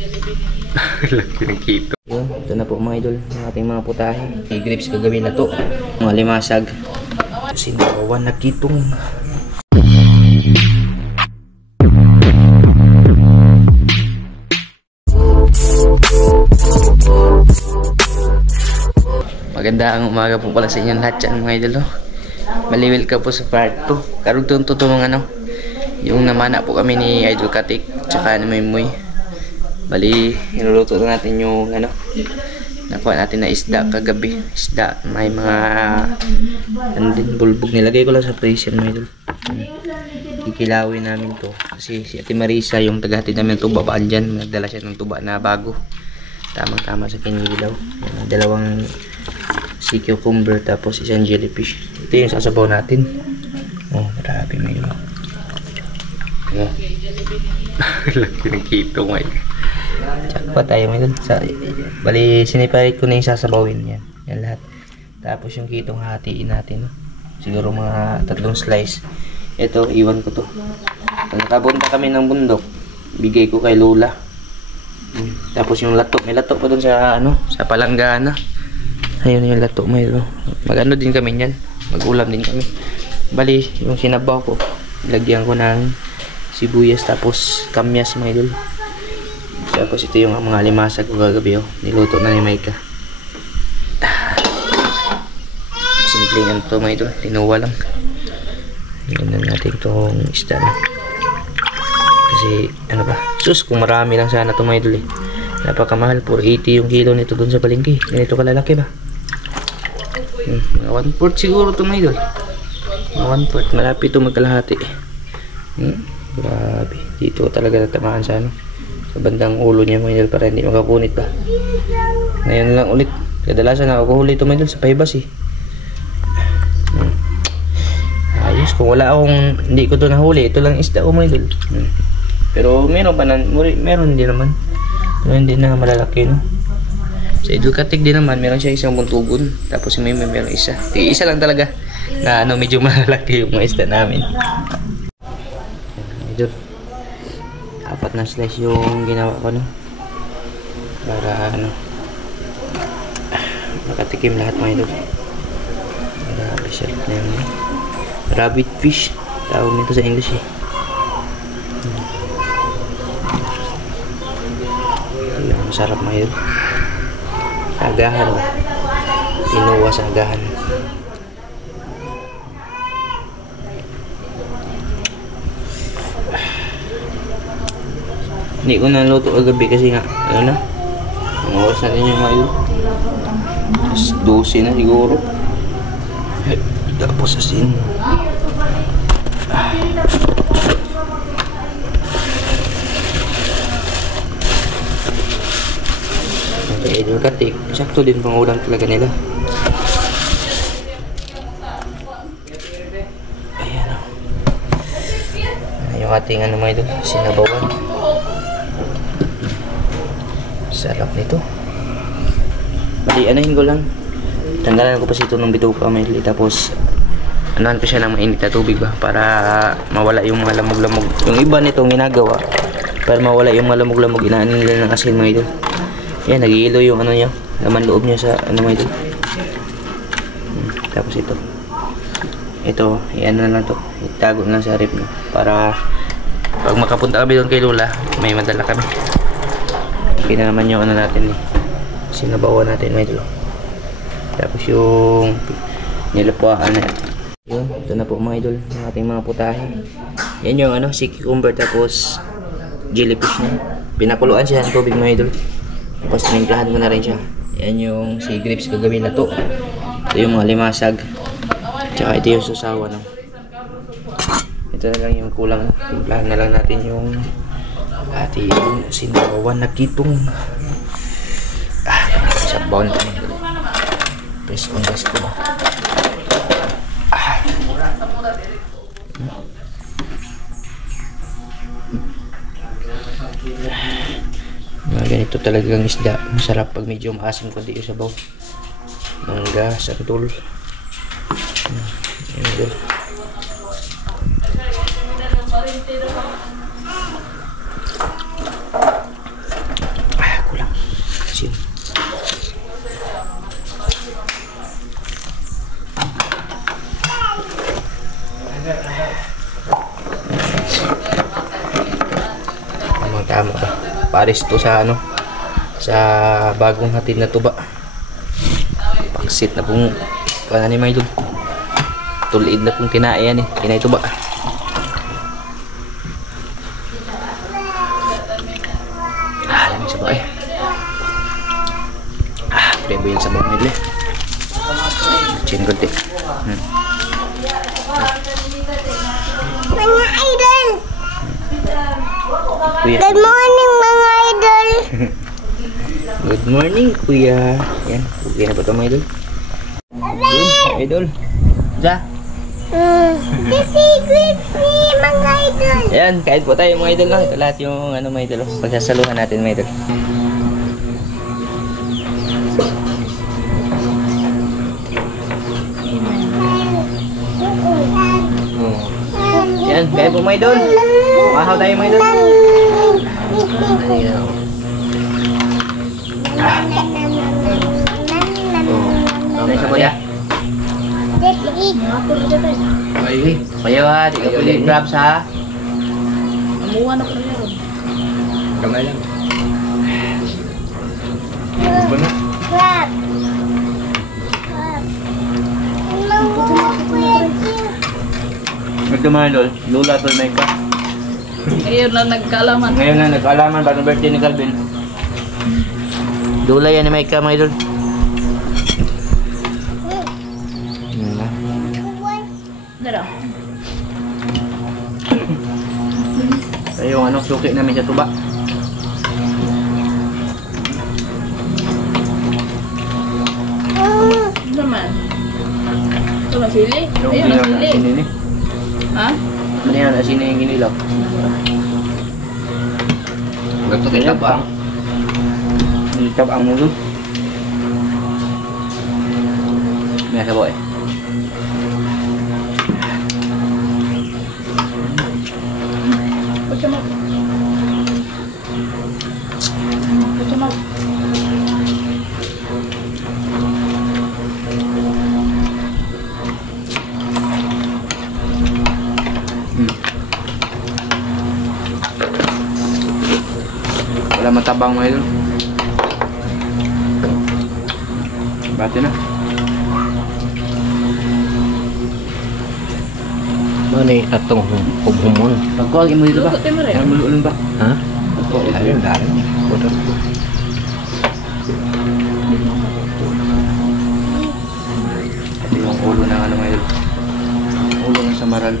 Laki ng kito. Yun, ito na po mga idol, ang ating mga putahe. I-grips kagawin na to. Mga limasag. Sinabawan na kitong. Magandang umaga po pala sa inyong lahat dyan mga idol. Maliwil ka po sa part 2. Karugtong tutulong yung namana po kami ni Idol Katik tsaka ni Moy. Bali, niluluto na natin yung nakuha natin na isda kagabi. Isda, may mga bulbog. Nilagay ko lang sa freezer mga idol. Kikilawin namin to kasi si Ate Marisa yung tagahatid namin ng tuba baan dyan. Nagdala siya ng tuba na bago. Tamang-tama sa kinilaw. Dalawang sea cucumber tapos isang jellyfish. Ito yung sasabaw natin. Oh, marami may laki ng kito may. Tsaka tayo may bali siniparit ko na yung sasabawin yan. Yan lahat. Tapos yung kitong hatiin natin. Siguro mga 3 slice. Ito, iwan ko to. Nakapunta kami ng bundok. Bigay ko kay Lola. Tapos yung lato. May lato pa dun sa sa palanggana. Ayun yung lato. May magano din kami yan. Mag-ulam din kami. Bali, yung sinabaw ko. Lagyan ko ng sibuyas tapos kamyas mga idol. Tapos ito yung mga limasag ko kagabi. Niluto na ni Maika. Simple yan ito mga idol. Tinuwa lang. Ganyan natin itong isda na. Kasi sus kung marami lang sana ito mga idol napakamahal. 480 yung kilo nito dun sa palengke. Ganito kalalaki ba? Mga 1/4 siguro ito mga idol. Mga 1/4. Malapit ito magkalahati. Grabe. Dito talaga natamaan sa sa bandang ulo niya mga idol para hindi makapunit pa. Ngayon lang ulit. Kadalasan nakakuhuli ito mga idol sa paibas Ayos. Kung wala akong hindi ko ito nahuli, ito lang isda ko mga idol. Pero meron pa meron din naman. Pero hindi na malalaki Sa Idol Katik din naman, meron siya isang buntugon. Tapos may meron isa. Isa lang talaga na medyo malalaki yung mga isda namin. Idol. 4 na slice yung ginawa ko para makatikim lahat mga idol. Grabe sarap na yun rabbit fish tawag nito sa English Masarap mga idol. Agahan tinuwa sa agahan. Hindi ko naluto kagabi kasi nga ang oras natin yung mga idol 12 na siguro. Tapos asin okay, Idol Katik sakto din pang ulam talaga nila. Ayan yung ating mga idol sinabawan. Sarap nito. Bali anahin ko lang. Tanggalan ko pa ito ng bituka may tapos anuhan ko siya ng mainit na tubig ba para mawala yung mga lamog-lamog. Yung iba nitong ginagawa para mawala yung mga lamog-lamog inaanin nila ng asin mga idol. Yan nag-iilo yung niya, laman loob niya sa mga idol. Tapos ito yan na lang to. Itago na lang sa rep para pag makapunta kami doon kay Lola may madala kami. Okay na naman yung natin sinabawan natin mga idol. Tapos yung nilapuan yun, ito na po mga idol ng ating mga putahe. Yan yung sea cucumber tapos jellyfish pinakuluan siya ng tubig mga idol. Tapos tinimplahan ko na rin siya. Yan yung sea grapes kagabi na to. Ito yung mga limasag. Tsaka ito yung susawa ito na lang yung kulang. Timplahan na lang natin yung ating sinabawan na kitong sabaw na ito. Press on gas ko ganito talagang isda. Masarap pag medyo maasim konti yung sabaw. Mangga, santol. pares to sa ano, sa bagong hatid na tuba. Paksit na pong paano ni Maydol. Tulid na pong tinaian eh. Tinay tuba. Lamig sa ba eh. Prebo yung sabang Maydol eh. Chin good eh. Mga idol! Kuya. Good morning mga idol! Good morning kuya. Yan. Okay na ba ito mga idol? Good idol. Sa? Kasi good me mga idol! Ayan, kain po tayo mga idol. No? Ito lahat yung ano mga idol. Pagsasaluhan natin mga idol. Yan, kain po mga idol. Mahaw tayo mga idol. Okay sa kuya. Let's eat! Kuya ha, di ka pwede crabs ha. Amuha na pala yun. Kamay lang. Crab! Crab! Manguha kuya Jim! Ito mga idol, lula to may ka. Ngayon lang nagkaalaman. Ngayon na nag-alaman bagong birthday ni Calvin. Lula yan ni Micah mga idol. Yan na. Dara. Ito yung ano, suki namin sa tuba. Ano naman? Ito na sili? Yung Ayun na ginilaw na sili. asin ni. Ha? Ano yan, asin na yung ginilaw. Ito kay tabang. Yung tabang mo doon. May kabo eh. Pagkamak. Pagkamak. Wala matabang mga idol. Bati na. Mana atong humon? Pagkuhagin mo dito ba? Luto tayo mo rin. Ano mululun ba? Ha? Pagkuhagin. Ayun dari. Bodoh. Ito yung ulo ng ano mga idol. Ulo ng samaral.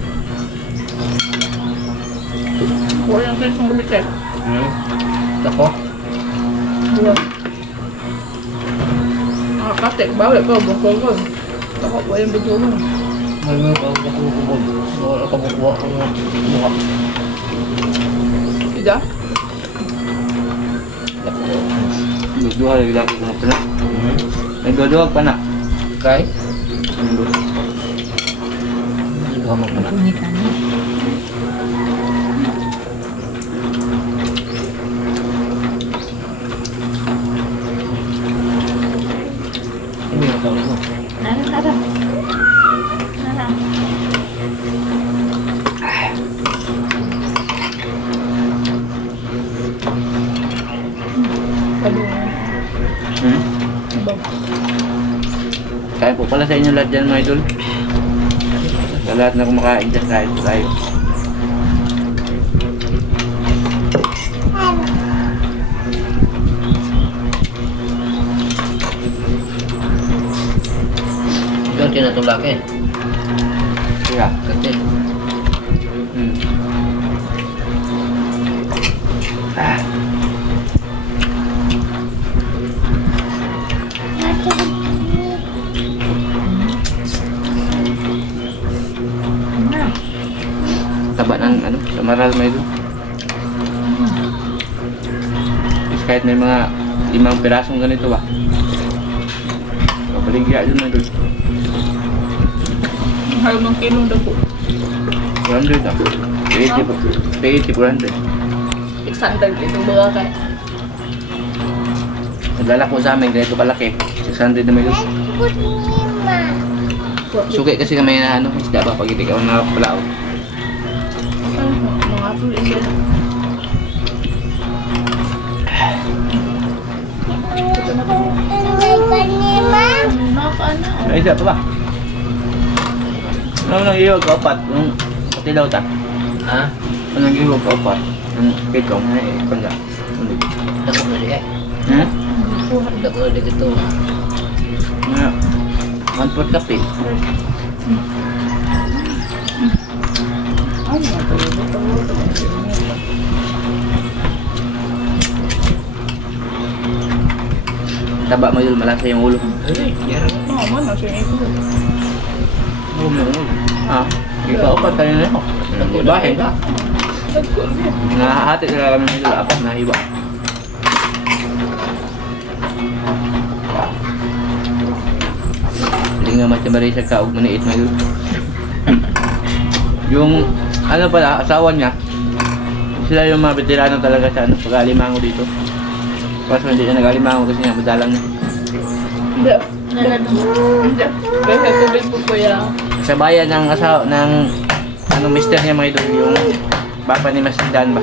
Wala yung kayo sa mabitek. Ako? Buwan. Nakakatik. Bawal ko. Bukol ko. Ako po yung video mo. Ano ba ako kumod? Wala ka bukuha ko ng mukha. Ida? Duduha lagi lagi ko na. Nagduduha pa na. Kay? Ano? Ikaw mo pa na. Ini yang tahu mo. Nara. Nara. Kaya po pala sa inyo lahat dyan mga idol. Sa lahat na kumakain dyan, kain po tayo. Ito tinatulakin. Kaya, Kasi taba ng ano, samaral mga idol. Tapos kahit may mga 5 pirasong ganito ba. Kapaligya dyan mga idol. Mahal ng kinong dapo. 400 ah. 80, 400. 600 itong baga kay. Naglalako sa amin, ganito kalaki. 600 na mga idol. Good Nima! Suki kasi kami na ano, isda ba pag ikaw na palao. Mga tuloy siya. ka na. Ay, isa pa ba? Ano nang iyo ka upat? Nung pati daw ta? Ha? Ano nang iyo ka upat? Nung kitong na eh, pala. Dako na di eh. Hmm? Dako na di gitu. Nga. Manpot kape. Taba mo yun, malasa yung ulo. Ay, yarap. Oo, man, nasa yung ito. Oo, may ulo. Ah, ikaw upat tayo na yun. Bahay ka. Nahahati na kami nito, apat na iba. Hindi nga matyabaray siya kaog maniit na yun. Yung, ano pala, asawa niya, sila yung mga veterano talaga sa ano, pag-alimango dito. Kaso hindi siya nag-alimango kasi nga madalang na. Hindi. Hindi. Kasi tubig po po yan. Sa bayan ng asawa, ng ano, mister niya mga idol, yung papa ni Masdan ba?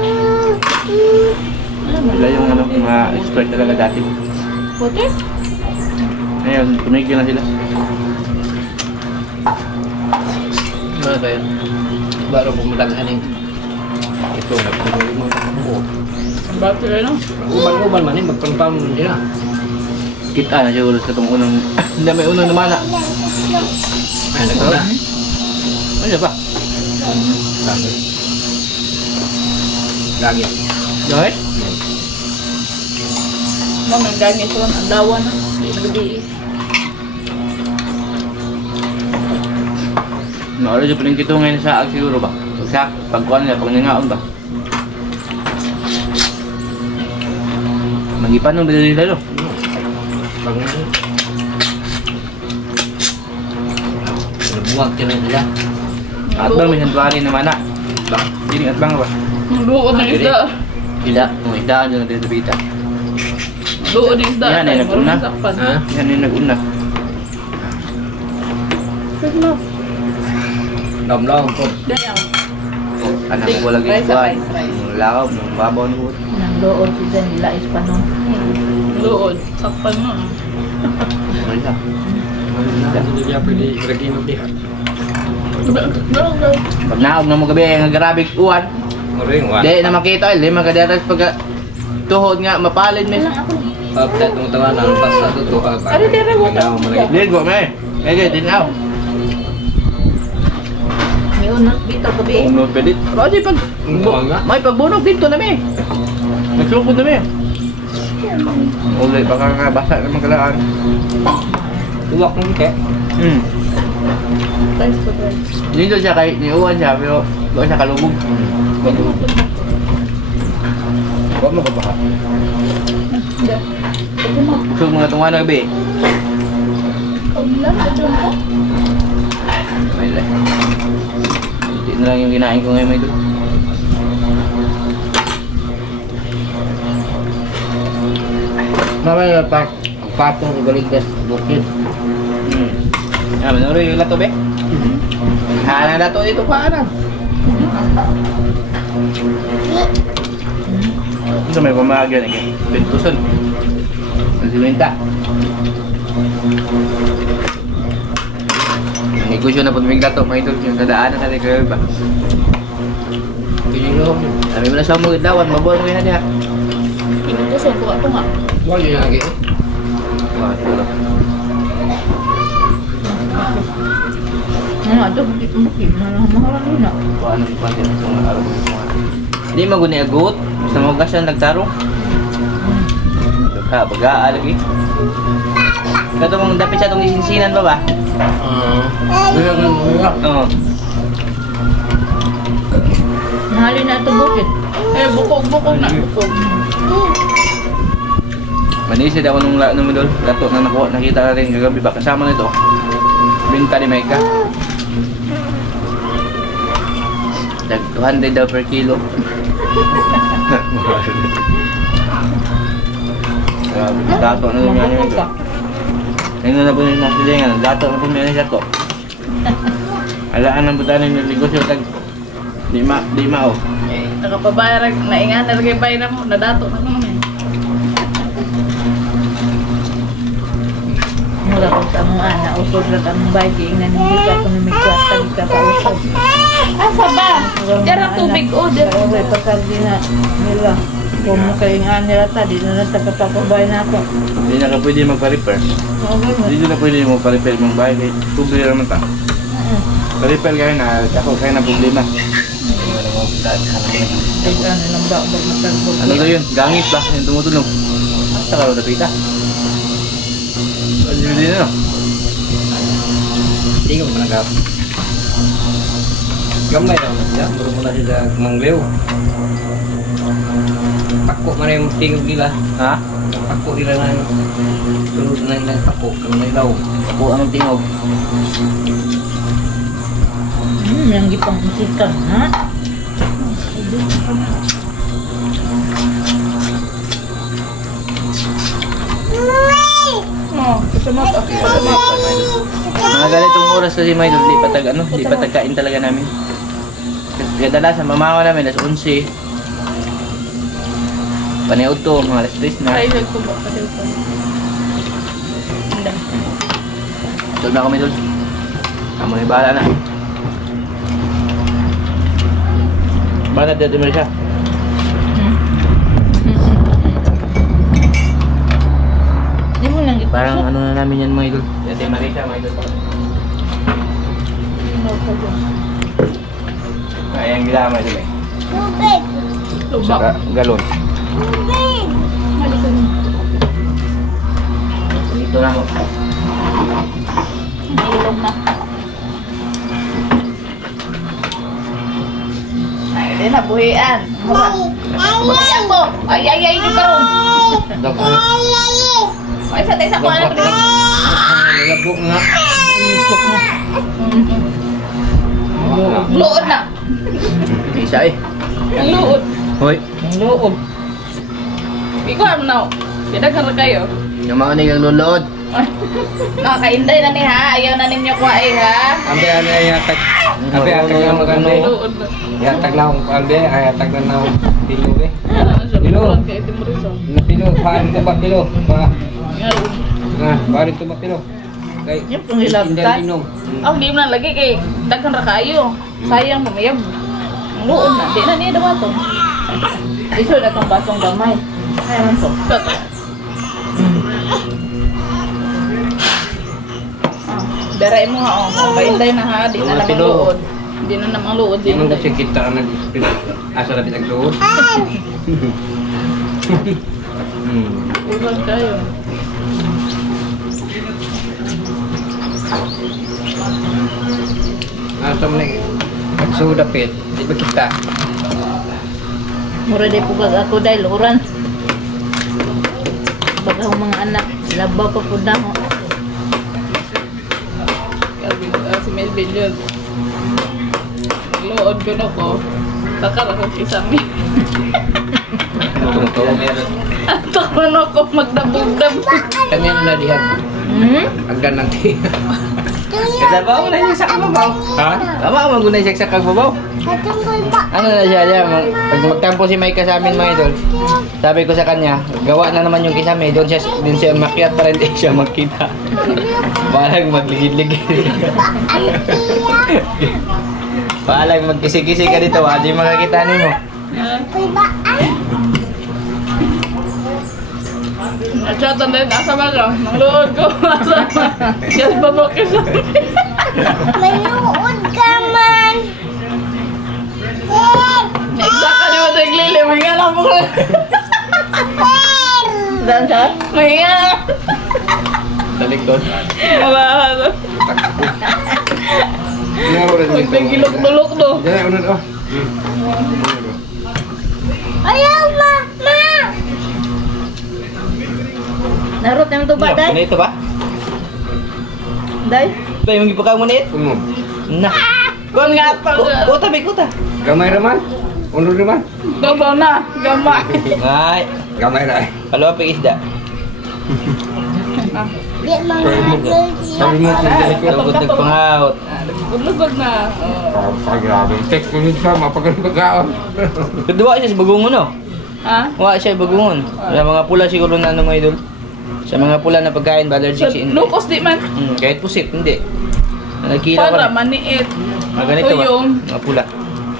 Sila yung ano, mga expert talaga dati. Puti? Ngayon, tumigil na sila. Ano kayo? Baru pemudangkan yang itu nak perlu mau. Bakit sila no? Uban-uban man ni magpampam nila. Kita na siguro sa itong unang, hindi may unang naman na. Ay, nagkala. Ano ba? Lagi. Lagi. Dahil? Ma'am, ang gangin sila ang dawa na. Hindi nagbiis. Naala dyan pa rin kito ngayon sa ag siguro ba? Pagkuhan nila, pag nangaon ba? Magipan nung bidali nila no? Pag buwag kami nila. At ba may santuari naman na? Ba? Hindi at bang ba? Luod ng isda. Ila, kung idaan dyan natin sa bita. Luod ng isda. Yan, ay nag-una. Ha? Yan yung nag-una. Sige. Dom-dom po. Dayang. Anak ko lagi Rice, kuhan. rice, rice. Yung lakaw, yung babaw ng buot. Nang doon si Dan nila is panon. Luod. Sakpan mo. Ano siya? Hindi dia pwede lagi mo di. Pag naog na mo gabi, ang garabig uwan. Ngoring wan. Di na makita, hindi magkadatas pag tuhod nga, mapalid mes. Update mo tawanan pas sa tuto ka. Ano tira mo? Hindi, go me. Kaya tinaw. May unot dito gabi. Unod pa dit. Kasi pag may pagbunog dito na me. Nagsukod na me. Ulay baka nga basa naman kalaan. Tuwak mo kaya. Rice po, rice. Dito siya kay niuwan siya pero doon siya kalubog. Huwag mo baka. Hindi. Ito mo. Gusto mo nga tunga na gabi. Kaulan. Ito mo. May lang. Hindi na lang yung kinain ko ngayon may doon. Mamaya patong sa baligtas bukid. Ah, manuro yung lato be? Ah, na lato dito pa na. Ito may pamahagyan eh. Bentuson. Nasiwinta. Negosyo na po tuming lato, mga idol. Yung tadaanan natin kayo ba? Pinilong. Sabi mo na sa mga dawan, mabuhay mo yan niya. Pinutusin ko ako nga. Wala yung lagi. Wah, ito. Ano ato hindi ko makip na mahalang na. Kung ano yung konti sa mga araw mo mga. Hindi maguni agot. Gusto mo gasan nagtarong. Ito ka, bagaa lagi. Ito mong dapit siya itong isinsinan pa ba? Oo. Nahali na ito bukit. Eh, bukog-bukog na. Bukog. Manisid ako nung dol. Lato na nakuha. Nakita natin kagabi ba? Kasama nito. Binta ni Micah. Dag 200 daw per kilo. Grabe, dato na yung yan ito. Ngayon na po yung nasilingan, dato na po yung dato. Alaan ng butanin ng negosyo tag lima o. Eh, nakapabayarag. Naingan na lagay bayra mo. Nadato na ko naman. mura ko sa mga anak. Usod lang ang bagay. Nanimig ka kung may kwarta. Di ka pa usod. Asa ba? Dara tubig o. Okay, pagkali na nila. Kung mo kayo nga nila ta, di na nagtagpapabay na ako. Hindi na ka pwede magpa-repair. Okay mo. Hindi na pwede magpa-repair mong bahay. Kahit tubig naman ta. Pa-repair kayo na, ako kayo na problema. Kaya nilang ba, bag matagpog. Ano daw yun? Gangit ba? Yung tumutunog. Basta ka rin napita. Ano yun no? Hindi ko managap. Gamay daw na siya. Buro mo na siya sa manglew. Pako man yung tingog nila. Ha? Pako nila na yung sunod na nila pako. Kami na ilaw. Ako ang tingog. Yang gipang isikan, ha? Oh, kasamat ako. Mga ganitong oras kasi may idol, di patag ano, di patagkain talaga namin. Kadalasan mamawa namin alas 11. Paniod to, mga alas 3 na. Ay, nagkubo ka dito. Tulog na kami dul. Amo na bahala na. Bana dito mo siya. Di mo nang Parang ano na namin yan mga idol. Dati Marisa mga idol. Kaya ang gila mga idol eh. Tubig. Saka galon. Tubig. Dito na mo. Ilong na. Ay, di na buhian. Buhian mo. Ay, di ka ron. Dapat. Ay, sa tayo sa kuha na. Nilabok nga. Luod na. Isa eh. Ang luod. Hoy. Ang loob. Ikaw mo na. Pinagkara kayo. Yung mga nigang lulod. Nakakainday na ni ha. Ayaw na ninyo kuha ha. Ambe ano ay yatag. Ambe yatag na maganda. Luod na. Yatag na akong ambe ay yatag na akong tilo eh. Ano Ilo. kay Timoriso. Napilo, paano ito ba pilo? Pa. Ngayon. Nga, paano ito ba pilo? Kay Yung pangilabtan. Indan inom. Ang di mo na lagi kay daghan ra kayo. Sayang pumayab. Ang luod na. Di na niya daw ito. Iso na itong basong gamay. Ay, man to. Beray mo nga oh. Painday na ha. Di na Mga namang tilo. luod. Di na namang luod. Di Di mo na kasi kita ang asa na pinagluhod. Urang kayo. Asa mo na nagsudapit. Di ba kita? Mura di pugag ako dahil uran. Baga akong mga anak. Labaw pa po na ako. Si Melvin yun. Luod ko na ko. Takar ako kisami. Tungtong meron. Atok mo na ko magdabog-dab. Kanyan na dihan. Agdan ng tiyan. Kada ba ako na siya sa kababaw? Ha? Tama ako mag-unay siya sa kababaw. Katungkol ba? Ano na siya dyan? Pag magtampo si Micah sa amin mga idol, sabi ko sa kanya, gawa na naman yung kisame, doon siya makiat para hindi siya makita. Parang magligid-ligid. Parang magkisi-kisi ka dito, hindi makakita mo. Tungkol ba? Nachatan din, asa ba ka? Nang luod ko, asa ba? Yes, babak kisami. Manuod ka man. Exact ka di ba taglili? Mahinga lang po ko. Saan siya? Mahinga lang. Talikod. Mabahan. Huwag na gilok-dulok do. Diyan, unod oh. Ayaw ma! Ma! Narot yung tuba, day? Ano ito ba? Day? Ba yung ipakaw mo na ito? Umo. Na. Kung nga pa. Kuta, bay, kuta. Gamay naman. Unod naman. Dodo na. Gamay. Ay, Gamay na eh. kalawa pa isda. Di mga Sabi mo sa dali ko. Kalabot nagpangaut. Lugod na. Grabe. Tek ko nito sa mapagaling pagkaon. Kedua siya sa bagungon, no? Ha? Wala siya bagungon. Yung mga pula siguro na ano mga idol. Sa mga pula na pagkain, ba allergic Sa si Inday? lukos di man. Kahit pusit, hindi. Nagkila Para ka. maniit. Mga ganito ba? Tuyong. Mga pula.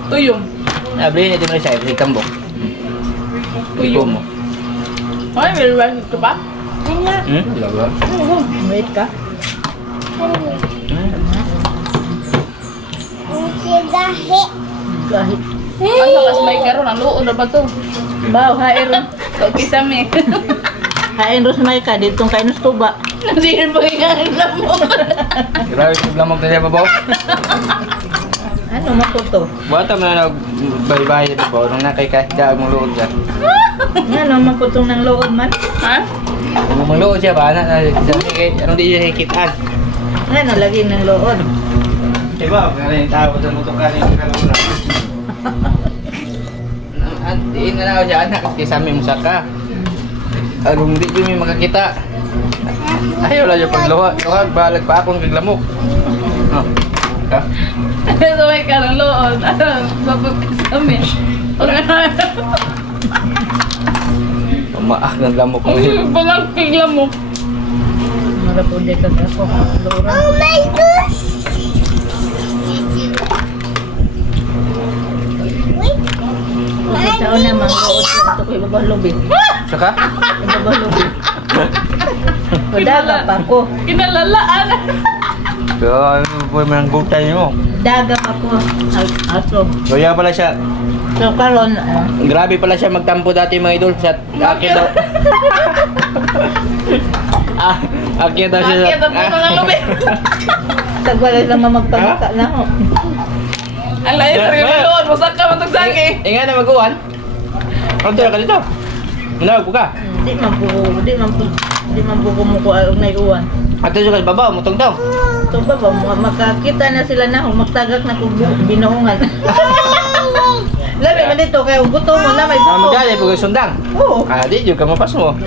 Tuyong. Nabili natin mo siya, ibili tambok. Tuyong. mo. Ay, may rice ito ba? Hmm? Laga. Wait ka. Ang sigahe. Kahit. Ang sakas may karon ang luod na ba to? Baw, hain. So, kisame. Hain ros may ka. Ditong kain sa tuba. Nasihir pa nga ang lamok. Grabe yung lamog na siya babaw. Ano makuto? Bata mo na nag-bye-bye ito babaw. Nung nakikahida mong luod siya. Ano makutong ng lood man? Ha? Kung mong luod siya ba? Anong di siya hikitaan? Ano lagi ng lood? Diba? Kaya yung tao sa mutok ka rin yung kalula. Diin na ako siya anak kasi sa amin musaka. Anong di yung may makakita. Ayaw lang yung pagluha. Luhag, balag pa akong kaglamok. Oh. Ha? So, may karang luod. Ano? Mapagkisame. Huwag ka na. Pamaak ng lamok mo yun. Pangangking lamok. Marapunde ka ako. Loran. Oh my gosh! Wait. Taon naman lood ko ito ko ibabang lobby. Saka? Ibabang lobby. Daga pa ko. Kinalalaan. Pero ano po yung mga gutay mo? Daga pa ko. Aso. Kaya pala siya. So karon Grabe pala siya magtampo dati mga idol. Sa akin daw. Akin daw siya. Bakit ang puno ng lubi? tagwala lang magpagka na ho. Ang layo sa yung luod. Masak ka matagsaki. Nga na mag-uwan. Pagdala ka dito. Manawag po ka. Di man po kumukuha og naiuwan. At ito ka baba, mutong daw. So ba makakita na sila na magtagak na kung binuungan. Labi man dito kay gutom mo na may buko. Magali po kayo sundang. Oo. Di yung kamapas mo.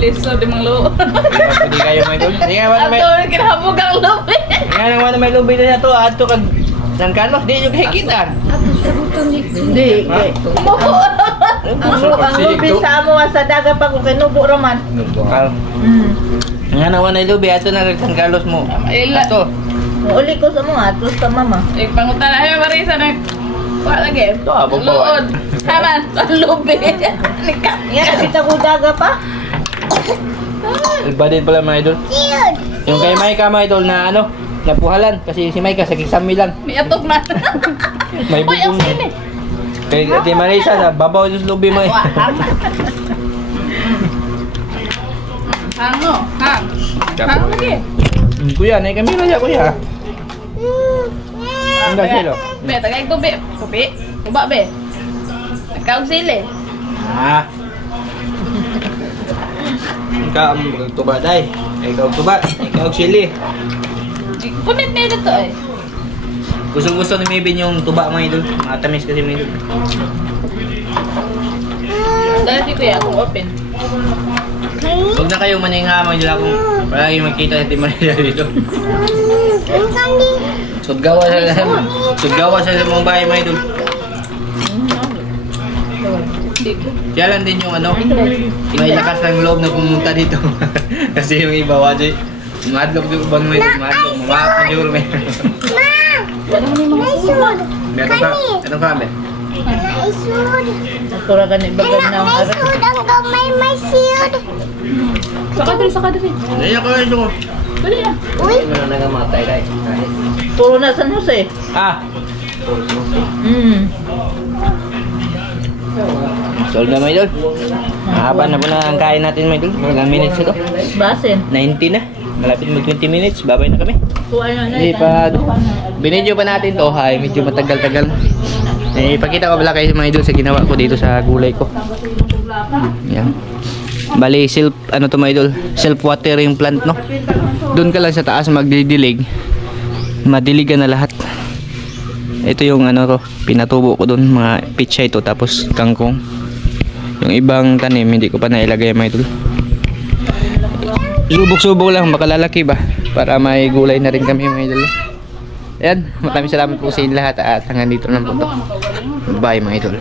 Liso di mang luod. Hindi kayo mga idol. Hindi nga Ang naman may... tuloy kinahapog ang lubi. Nga naman may lubay na ito. Ato kag San Carlos, di yung kahikitan. Di kay. Ang lubi sa amo sa daga pa ko kay nubo raman. Nga naman ay lubay. Ato na kag San Carlos mo. Ila. Ato. Uli ko sa mga atos sa mama. Pangutan na. Ay, Marisa na. Wala lagi. Ito, abog pa. Luod. Haman. Ang lubi. Likat. Yan kita ko daga pa. Iba din pala mga idol. Cute! Yung kay Maika mga idol na ano, napuhalan. Kasi si Maika sa kisami lang. May atok na. May Uy, ang bubong sine. na. Kay Ate Marisa na babaw yung lubi mo eh. Wah, haman. Hango. Hang. Hang lagi. Kuya, naik kami raja kuya. Enggak sih lo. Be, tagay ko be. Kopi. Kuba be. Ikaw sili. Ah. Ikaw ang tuba day. Ikaw tuba, ikaw sili. Punit na ito eh. Gusto ni Maybin yung tuba mga idol. Matamis kasi mga idol. Dati ko ya, kung open. Huwag na kayo maninga mga idol akong palagi makita si Maria dito. Ang kandi. Sudgawa sa mga bahay mga idol. Dito. Kaya lang din yung ano, may lakas ng loob na pumunta dito. Kasi yung iba wadi. Madlok yung ibang may madlok. Mamaap na yung may. Naisod. Meron ka? Anong ka, Abe? Naisod. Natura ka ni bagay na ang ara. Naisod ang gamay may siyod. Saka dali. Naiyak ko ito ko. Dali na. Uy. Wala na nga matay dahil. Puro na San Jose. Ah! Solve na mga idol. Mahaba na po na ang kain natin mga idol. Ilang minutes ito? Basin. 90 na. Malapit mag 20 minutes. Babay na kami. Kuha na Hindi pa. Binidyo pa natin to. Hay, medyo matagal-tagal. Ipakita ko pala kayo mga idol sa ginawa ko dito sa gulay ko. Yan. Bali, ano to mga idol? Self-watering plant, no? Doon ka lang sa taas magdidilig. Madiligan na lahat. Ito yung ano ko, pinatubo ko doon, mga pichay ito, tapos kangkong. Yung ibang tanim, hindi ko pa nailagay mga idol. Subok-subok lang, baka lalaki ba? Para may gulay na rin kami mga idol. Ayan, maraming salamat po sa inyo lahat at hanggang dito lang po to. Bye mga idol.